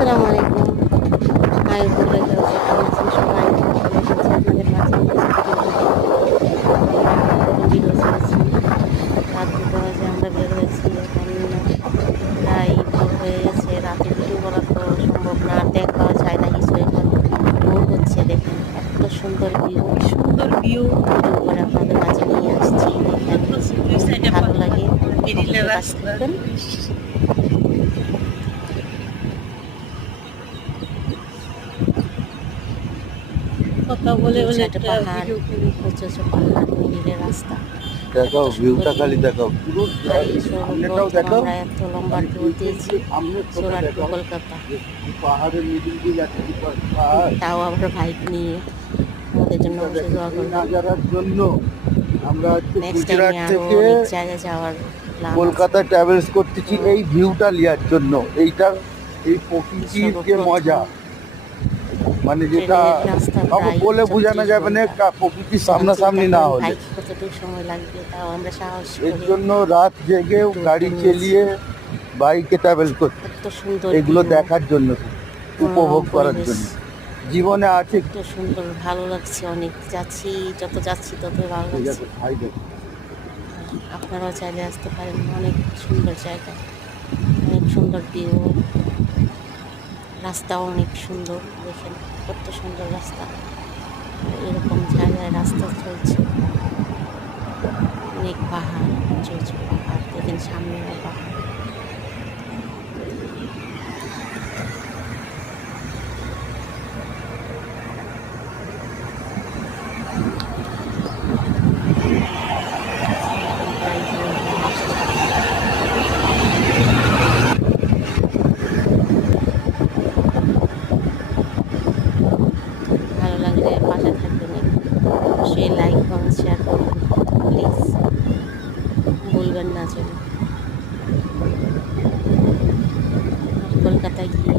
আসসালামু আলাইকুম। হাই বন্ধুরা, কেমন আছেন সবাই? আপনাদের মাঝে আমরা নতুন ভিডিও ছেড়েছি। রাত 2টা বাজে আমরা বের হয়েছি। এখন প্রায় ভোর হয়ে গেছে। রাতে ভিডিও করা তো সম্ভব না, দেখাও যায় না কিছু। এখন ভোর হচ্ছে, দেখেন এত সুন্দর ভিউ ভিডিও করে আপনাদের মাঝে নিয়ে আসছি। দেখেন ভালো লাগে, অবশ্যই পাশে থাকবেন। কথা বলে বলে একটা পাহাড়, ভিডিও করি। উঁচু উঁচু পাহাড়, মিডিলে রাস্তা। দেখাও ভিউটা খালি দেখাও পুরো সামনেটাও দেখাও আমরা এত লম্বা ট্যুর দিয়েছি সুরাট টু কলকাতা, পাহাড়ের মিডিল দিয়ে যাচ্ছে পাহাড় তাও আবার বাইক নিয়ে। আমাদের জন্য অবশ্যই দোয়া করবেন। নাজারার জন্য আমরা হচ্ছে নেক্সট গুজরাট টাইমে আরও থেকে অনেক জায়গায় যাওয়ার প্ল্যান কলকাতা ট্রাভেলস করতেছি এই ভিউটা নেওয়ার জন্য। এইটা এই প্রকৃতির যে মজা, মানে যেটা কাউকে বলে বোঝানো যাবে না, প্রকৃতির সামনাসামনি না হলে। বাইক কতটুকু সময় লাগবে, তাও আমরা সাহস এর করে জন্য রাত জেগে গাড়ি চালিয়ে বাইকে ট্রাভেল করতে, এত সুন্দর এগুলো view, দেখার জন্য, উপভোগ করার পরিবেশ। জন্য। জীবনে আছে এত সুন্দর, ভালো লাগছে অনেক। যত যাচ্ছি তত ভালো লাগছে। আপনারাও চাইলে আসতে পারেন, অনেক সুন্দর জায়গা, অনেক সুন্দর ভিউ, রাস্তাও অনেক সুন্দর। দেখেন কত সুন্দর রাস্তা, এরকম জায়গায় রাস্তা চলছে। অনেক পাহাড়, উঁচু উঁচু পাহাড়, দেখেন সামনেও পাহাড়। ভালো লাগলে পাশে থাকবেন, অবশ্যই লাইক কমেন্ট শেয়ার করবেন প্লিজ, ভুলবেন না যেন। কলকাতায় গিয়ে